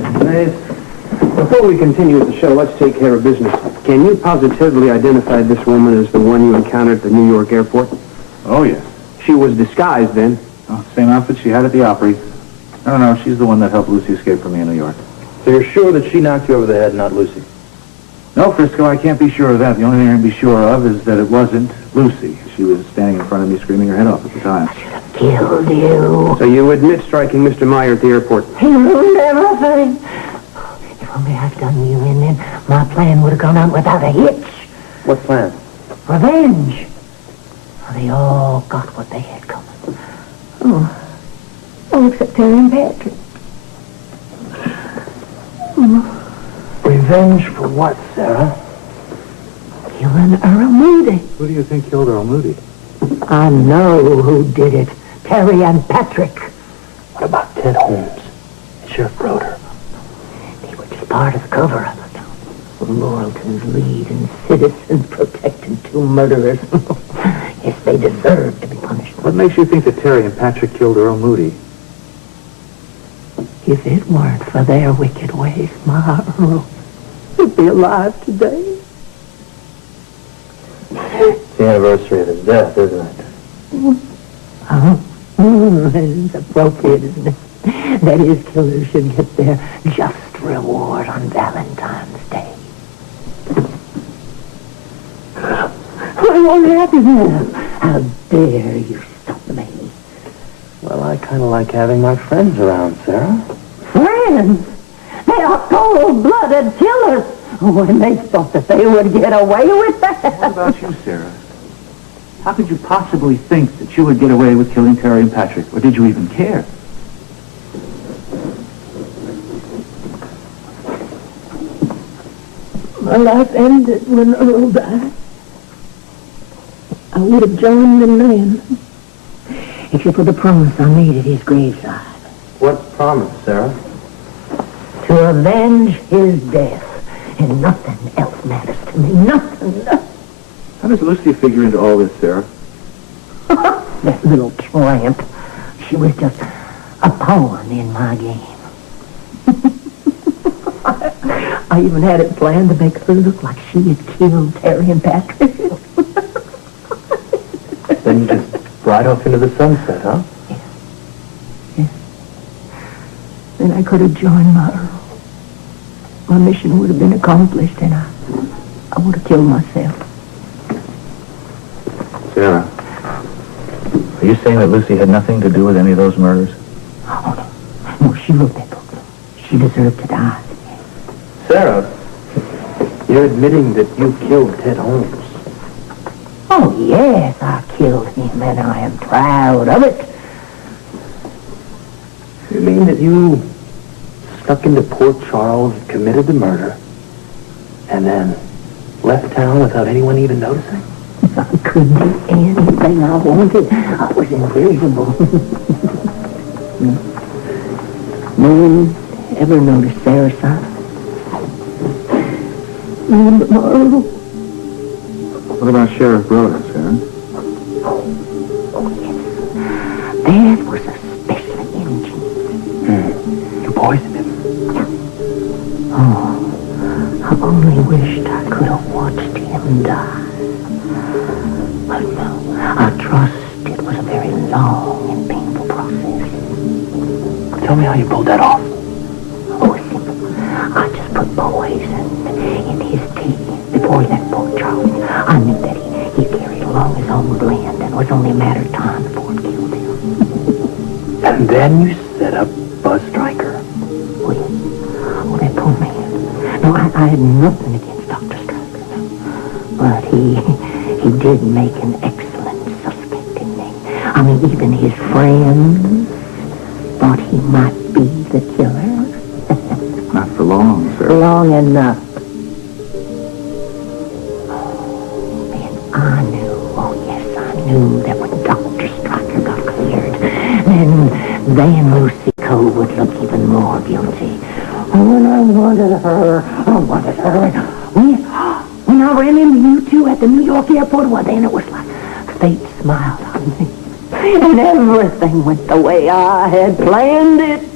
Nice. Before we continue with the show, let's take care of business. Can you positively identify this woman as the one you encountered at the New York airport? Oh, yes. She was disguised then. Oh, same outfit she had at the Opry. No, she's the one that helped Lucy escape from me in New York. So you're sure that she knocked you over the head, not Lucy? No, Frisco, I can't be sure of that. The only thing I can be sure of is that it wasn't Lucy. She was standing in front of me screaming her head off at the time. Killed you. So you admit striking Mr. Meyer at the airport? He ruined everything. If only I'd done you in then, my plan would have gone out without a hitch. What plan? Revenge. They all got what they had coming. Oh, except Terry and Patrick. Revenge for what, Sarah? Killing Earl Moody. Who do you think killed Earl Moody? I know who did it. Terry and Patrick. What about Ted Holmes and Sheriff Broder? They were just part of the cover-up. Morrilton's lead and citizens protecting two murderers. Yes, they deserve to be punished. What makes you think that Terry and Patrick killed Earl Moody? If it weren't for their wicked ways, my Earl would be alive today. It's the anniversary of his death, isn't it? It's appropriate, isn't it? That his killers should get their just reward on Valentine's Day. What happened now? How dare you stop me? Well, I kind of like having my friends around, Sarah. Friends? They are cold-blooded killers. When they thought that they would get away with that. What about you, Sarah? How could you possibly think that you would get away with killing Terry and Patrick? Or did you even care? My life ended when Earl died. I would have joined them then, except for the promise I made at his graveside. What promise, Sarah? To avenge his death. And nothing else matters to me. Nothing. How does Lucy figure into all this, Sarah? That little tramp. She was just a pawn in my game. I even had it planned to make her look like she had killed Terry and Patrick. Then you just ride off into the sunset, huh? Yeah. Then I could have joined my Earl. My mission would have been accomplished, and I would have killed myself. Sarah, are you saying that Lucy had nothing to do with any of those murders? Oh, no, she wrote that book. She deserved to die. Sarah, you're admitting that you killed Ted Holmes. Oh, yes, I killed him, and I am proud of it. You mean that you snuck into Port Charles, committed the murder, and then left town without anyone even noticing? I couldn't do anything I wanted. I was invisible. No one ever noticed Sarah's son. No one but my Earl. What about Sheriff Broder, Sarah? Oh, yes. That was a special engine. You poisoned him. Oh, I only wished I could have watched him die. But no, I trust it was a very long and painful process. Tell me how you pulled that off. Oh, simple. I just put poison in his tea before he left Port Charles. I knew that he carried along his own blend, and it was only a matter of time before it killed him. And then you set up Buzz Stryker. Oh, yes. Oh, that poor man. No, I had nothing against Dr. Stryker, no. But he did make an excellent suspect, didn't he? I mean, even his friends thought he might be the killer. Not for long, sir. Long enough. And I knew, oh yes, I knew that when Dr. Stryker got cleared, then Lucy Cole would look even more guilty. Oh, and I wanted her. When I ran into you two at the New York airport, well, then it was like fate smiled on me. And everything went the way I had planned it.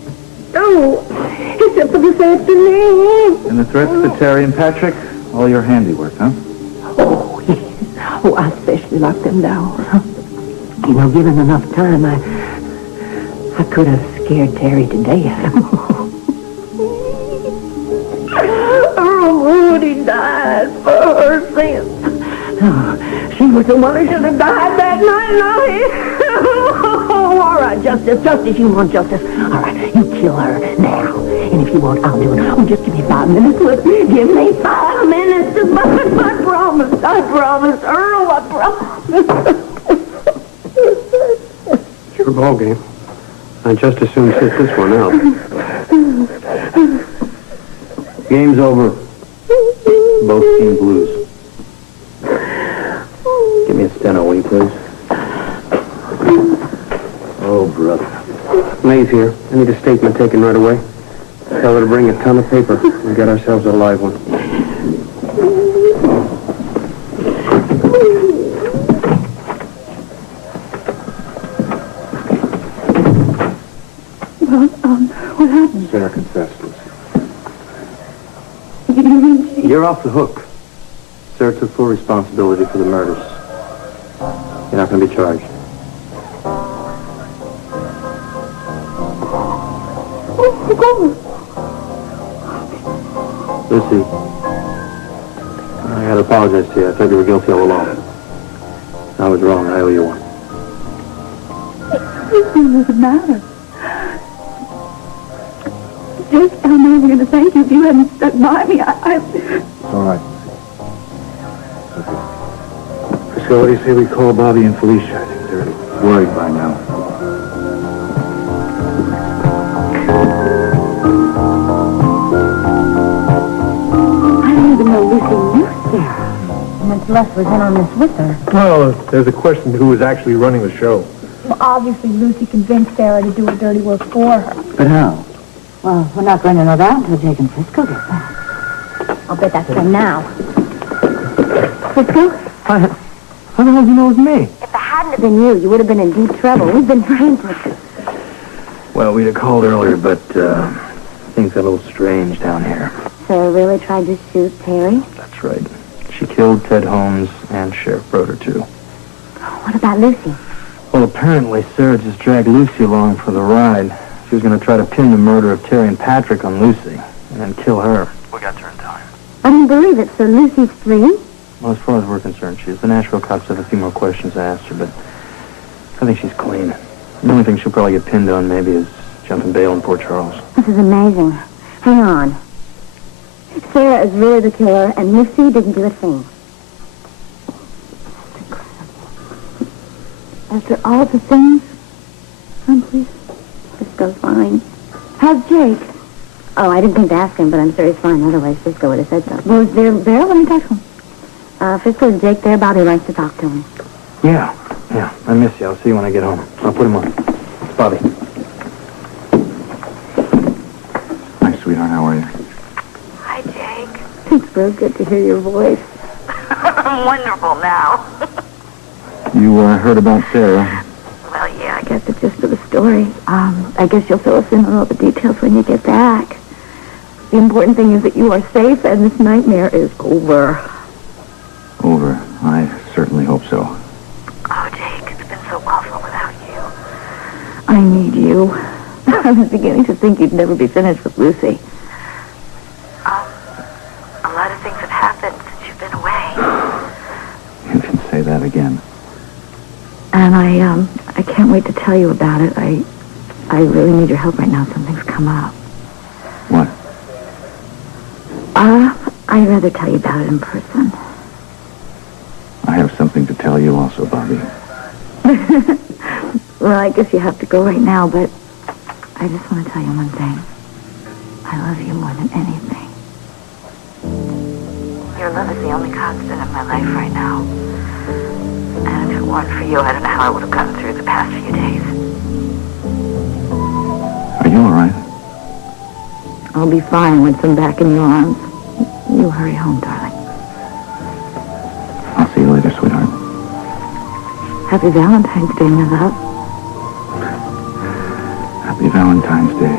Oh, except for the And the threats to Terry and Patrick, all your handiwork, huh? Oh, yes. Oh, I especially like them down. You know, given enough time, I could have scared Terry to death. Oh, he died for her sins. Oh, she was the one who should have died that night, not him. Oh, all right, Justice. Justice, you want justice. All right, you kill her now. And if you want, I'll do it. Oh, just give me 5 minutes with her. Give me 5 minutes. I promise. I promise. Earl, I promise. It's your ball game. I'd just as soon sit this one out. Game's over. Both teams lose. Give me a steno, will you, please? Oh, brother. May's here. I need a statement taken right away. Tell her to bring a ton of paper. We got ourselves a live one. Well, what happened? Sarah confessed, Lucy. You mean she... You're off the hook. Sarah took full responsibility for the murders. You're not going to be charged. Oh, God. Lucy, I gotta apologize to you. I thought you were guilty all along. I was wrong. I owe you one. It doesn't matter. Just I'm never going to thank you if you hadn't stuck by me. It's all right. Okay. So what do you say we call Bobby and Felicia? I think they're worried by now. I didn't even know Lucy knew Sarah. And then Celeste was in on this with her. Well, there's a question who was actually running the show. Well, obviously, Lucy convinced Sarah to do her dirty work for her. But how? Well, we're not going to know that until Jake and Frisco get back. I'll bet that's them now. Frisco? How the hell do you know it was me? If it hadn't have been you, you would have been in deep trouble. We've been trying to... Well, we'd have called earlier, but things got a little strange down here. Sarah really tried to shoot Terry? That's right. She killed Ted Holmes and Sheriff Broder, too. What about Lucy? Well, apparently Sarah just dragged Lucy along for the ride. She was going to try to pin the murder of Terry and Patrick on Lucy and then kill her. We got her in time. I don't believe it. So Lucy's free? Well, as far as we're concerned, she is. The Nashville cops have a few more questions to ask her, but I think she's clean. The only thing she'll probably get pinned on maybe is jumping bail in Port Charles. This is amazing. Hang on. Sarah is really the killer, and Lucy didn't do a thing. It's incredible. After all the things, I'm pleased. Frisco's fine. How's Jake? Oh, I didn't think to ask him, but I'm sure he's fine. Otherwise, Frisco would have said so. Well, is there Let me talk to him. Frisco and Jake there. Bobby likes to talk to him. Yeah. I miss you. I'll see you when I get home. I'll put him on. It's Bobby. Hi, sweetheart. How are you? Hi, Jake. It's real good to hear your voice. Wonderful now. You heard about Sarah. Well, yeah, I guess the gist of the story. I guess you'll fill us in on all the details when you get back. The important thing is that you are safe and this nightmare is over. Over. I certainly hope so. Oh, Jake, it's been so awful without you. I need you. I was beginning to think you'd never be finished with Lucy. A lot of things have happened since you've been away. You can say that again. And I can't wait to tell you about it. I really need your help right now. Something's come up. What? I'd rather tell you about it in person. I have something to tell you also, Bobby. Well, I guess you have to go right now, but I just want to tell you one thing. I love you more than anything. Your love is the only constant in my life right now. And if it weren't for you, I don't know how I would have gotten through the past few days. Are you all right? I'll be fine once I'm back in your arms. You hurry home, darling. I'll see you later, sweetheart. Happy Valentine's Day, my love. Happy Valentine's Day.